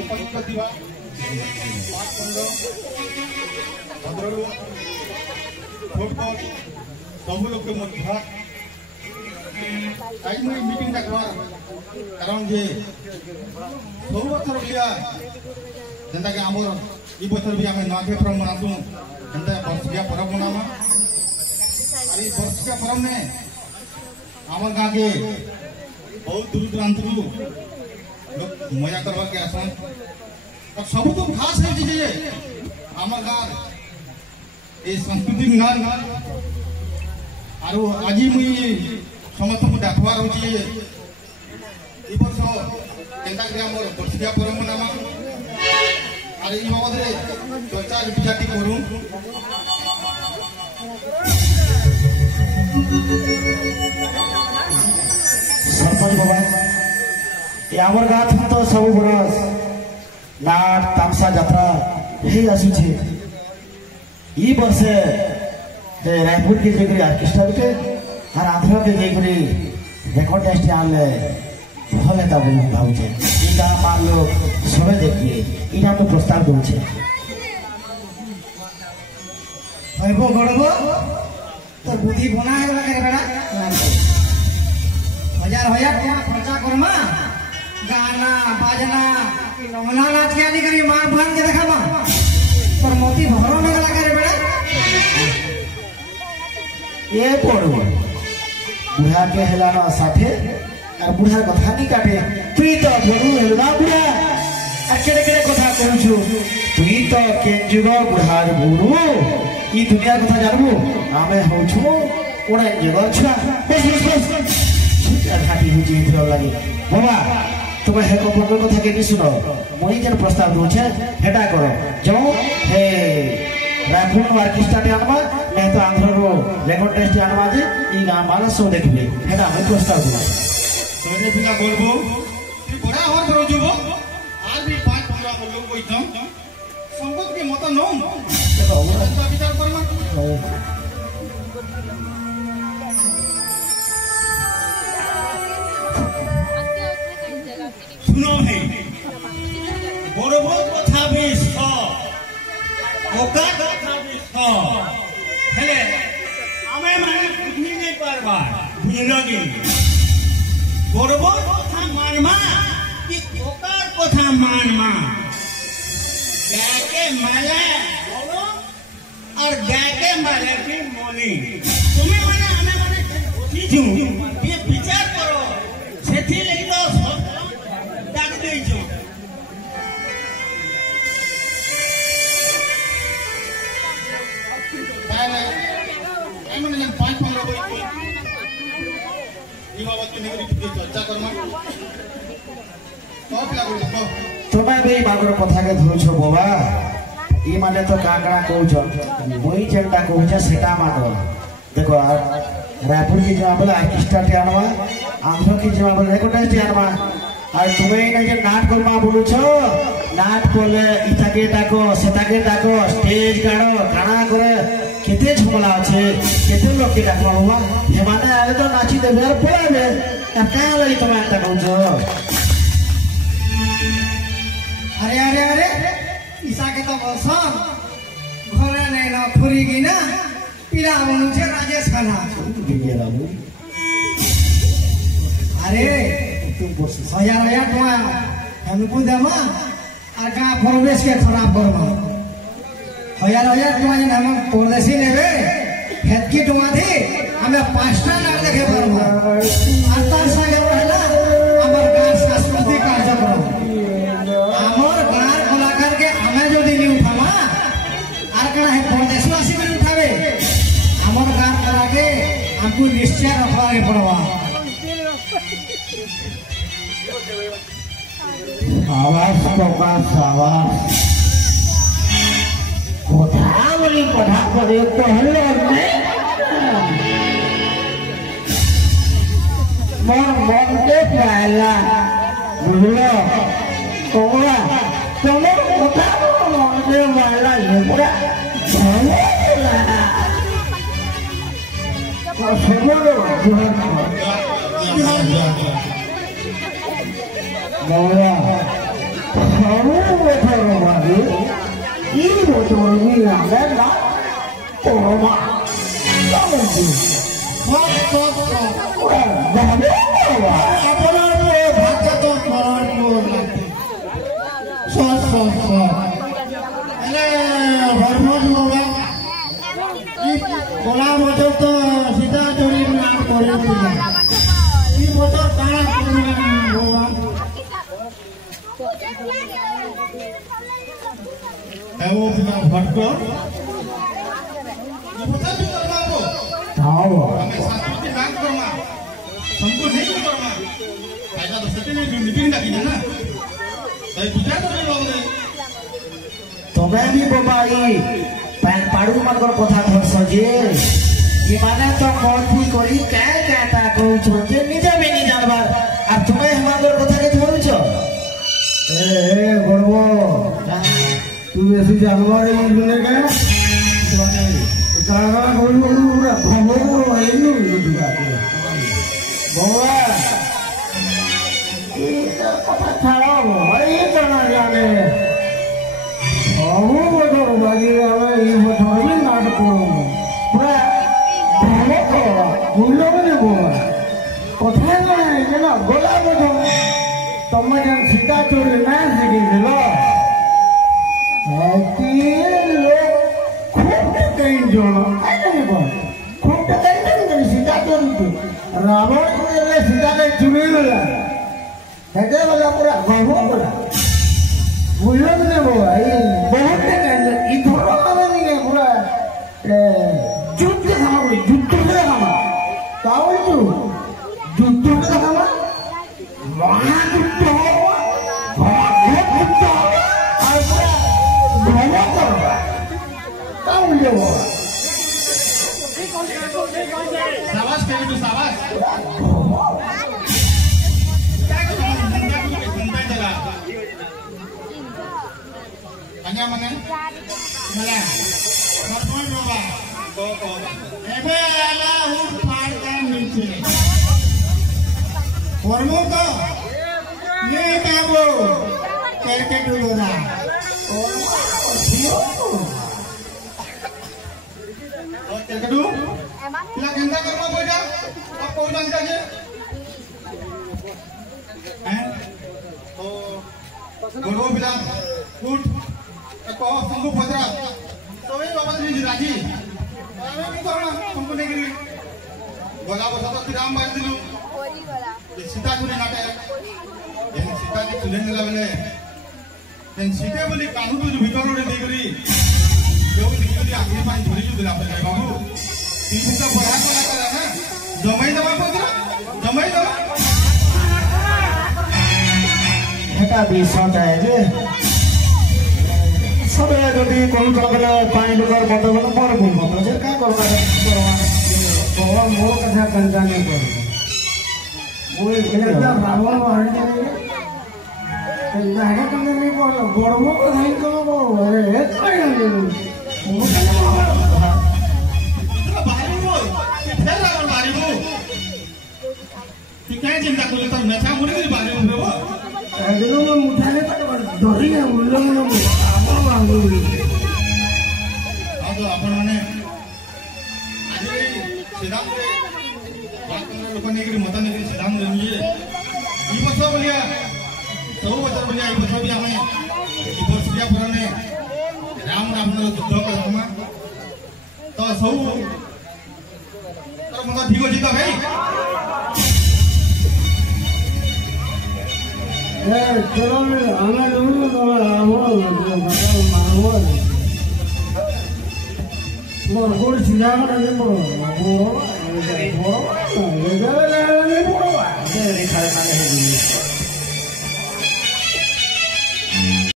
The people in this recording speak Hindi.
ଉପସ୍ଥିତ ଥିବା ଭଦ୍ରରୁ ଫୁଟବଲ ସବୁ ଲୋକ ମଧ୍ୟ ଆଜି ମୁଁ ମିଟିଂ ଡାକବାର କାରଣ ଯେ ସବୁ ବର୍ଷର ଭଳିଆ ଯେନ୍ତାକି ଆମର ଏ ବର୍ଷର ବି ଆମେ ନୂଆଖାଇ ପର୍ବ ମନାସୁଁ ଯେନ୍ତା ବର୍ଷିକିଆ ପର୍ବ ମନାମା আর এই ବର୍ଷିକିଆ ପର୍ବ ନେ আমার গাঁকে ବହୁତ ଦୂର ଦୂରାନ୍ତରୁ লোক মজা করবার কে আসন আর সবুঠু খাস হয়েছে যে আমার গাঁর এই সাংস্কৃতিক নাচ আর আজি মুই সমস্ত ডাকবার হচ্ছে এই বর্ষ কেন্দ্র আমার বর্ষিকিয়া পরব মনামা আর এই বাবদে চর্চা বিচারটি করুন सरपंच बाबा ये आमर गाँव तो सब बरस नाट तामसा यात्रा हे आसुचे ई वर्षे जे रायपुर के जेकरी ऑर्केस्ट्रा बेटे और आंध्र के जेकरी रेकॉर्ड टेस्ट आले भले ता बोल भाउचे ई गाँव मान लो सबे देखिए इना तो प्रस्ताव दोचे भाईबो गड़बो तो बुद्धि बना है करे बेड़ा हजार हजार टका खर्चा करमा गाना बाजना नमना नाच के आदि करी मार भान के देखा मा पर मोती भरो में गला करे बेड़ा ये पड़ो बुढ़ा के हेलाना साथे और बुढ़ा कथा नहीं काटे तुई तो बड़ू हेलना बुढ़ा अकेले केड़े कथा कहूछु तुई तो केंजुरो बुढ़ार बुढ़ू ई दुनिया कथा जानबू आमे होछु ओडा जेगर छुआ बस बस बस घाटी हो जीत लगी बाबा तुम्हें हे को कथा के सुनो मुई जन प्रस्ताव दोछे हेटा करो जो हे रायपुर ऑर्केस्ट्रा टे आनबा नहीं तो आंध्र रो रेकॉर्ड टेस्ट आनबा जे ई गां माला सो देखबे हेटा हम प्रस्ताव दो सोने बिना बोलबो बड़ा और करो जुबो आज भी 5-15 लोग बैठम संगत के मत नो तो विचार करमा सुनो है बड़ बड़ कथा भी ओका कथा भी हेले आमे माने बुझी नहीं पारबा बुझलगी बड़ बड़ कथा मानमा कि ओका कथा मानमा गाके माले बोलो और गाके माले भी मोनी तुम्हें माने आमे माने बुझी ये विचार करो सेठी लई तो डाक देइछो ताले एमन जन 5-15 बई ई बाबत के निगरी चर्चा करमा तो लागो तुम्हें भी बागर कथा के धरुछो बाबा ई माने तो काकड़ा कहउछो मुई जेंटा कहउछे सेटा मानो देखो रायपुर की जमा बोला ऑर्केस्ट्रा टे आनवा आंध्र की जमा बोला रेकॉर्ड टेस्ट आनवा আর তুমি না যে নাট করবা বলছো নাট করলে ইটাকে ডাকো সেটাকে ডাকো স্টেজ গাড়ো কানা করে কেতে ঝগড়া আছে কেতে লোককে ডাকবা বাবা হেমানে আলে তো নাচি দেবে আর পড়াবে আর কেন লাগি তুমি একটা বলছো अरे अरे अरे ईसा के तो बसन घरे नहीं ना फुरी की ना पिला मुझे राजेश खाना अरे हजार हजार टका हमको देमा और गाँव परिवेश के खराब करमा हजार हजार टका जन हम परदेशी लेबे हेतकी टका थी हमें 5टा नाट देखे पड़बो अंतर संगे रहला हमर गाँव सांस्कृतिक कार्यक्रम हमर गाँव कलाकार के हमें जो दिन उठावा और कना है परदेशवासी में उठावे हमर गाँव कला के हमको निश्चय रखवा के पड़वा आवाज प्रकाश आवाज कोठा बोली कोठा पर एक तो हल्लो नहीं मन के पहला बुझलो कोला तुम कोठा मन के पहला ये पूरा सुनो मौला Thoro Magi, Ibu Turmina, Lena, Toroma, Kamu, तुम्हें भी बोबाई पैन पाड़ू मनकर कथा धरस जे इमाने तो कथी करी क्या कहता कहूछ जे निजे भी नहीं जानबार आ तुम्हें हमार कथा के धरुछ ए गरबो तू ऐसे जानवर ही सुने के जागा बोलू पूरा भमो आइनु दुगा बोवा ये तो पता छाड़ो भाई करना जाने अबू बदर बागी हमें ये बदर भी नाटक करो पूरा भमो को बोलो ने बोवा कथा नहीं है ना गोला बदो तुम जन सीता चोरी ना सीखी दिलो रावण सीता ने चुनी लिया हेटे वाला पूरा गहू पूरा बुझलो ने वो बहुत इधर नहीं है पूरा जुट के खाना बोली जुट के खाना कावल तू जुट के खाना वहाँ जुट हो सावास कहे तो सावास अन्य मने मला मरपन बाबा को एबे आला उठ फाड़ का नीचे परमो को ये बाबू करके डुलोरा और करके do Bila ganda kerma boja, apa ulang saja? Guru bilang, "Ud, aku sanggup putra." Soalnya bapak sendiri raji. Kami kita orang sanggup negeri. Bola bola tu tidak ambil dulu. Sita curi nate. Yang sita ni curi nela bela. Dan sita beli kanu tu juga orang negeri. Jauh negeri akhir paling curi juga dapat babu. Ini tak berat mana kerana jamai dama apa? Jamai dama. हेटा भी सोचा है जे सब है जो भी कोई तो बना पानी डूबर बोतल बना पर भी बोतल जे क्या करना है बाबा मोर कथा कंजा नहीं कर वो इतना रावण मारने के लिए कंजा है कंजा नहीं कर गरमो को नहीं करो अरे एक काय नहीं वो क्या चिंता करो तो नशा मुझे भी बारे में बोलो दिनों में मुठाने तक डरी है मुल्लों में आपको मांगो हाँ तो अपन मने आज ये सिद्धांत बात करने लोगों ने कि मता नहीं सिद्धांत नहीं है ये बच्चा बोलिया सब बच्चा बोलिया ये बच्चा भी हमें ये बच्चा पुराने राम राम ने तो दो कर हमा तो सब तो मुझे ठीक हो जीता भाई चलो आना दूर तो आओ मारो वो कोई सिला कर नहीं पड़ो वो ये ले ले नहीं पड़ो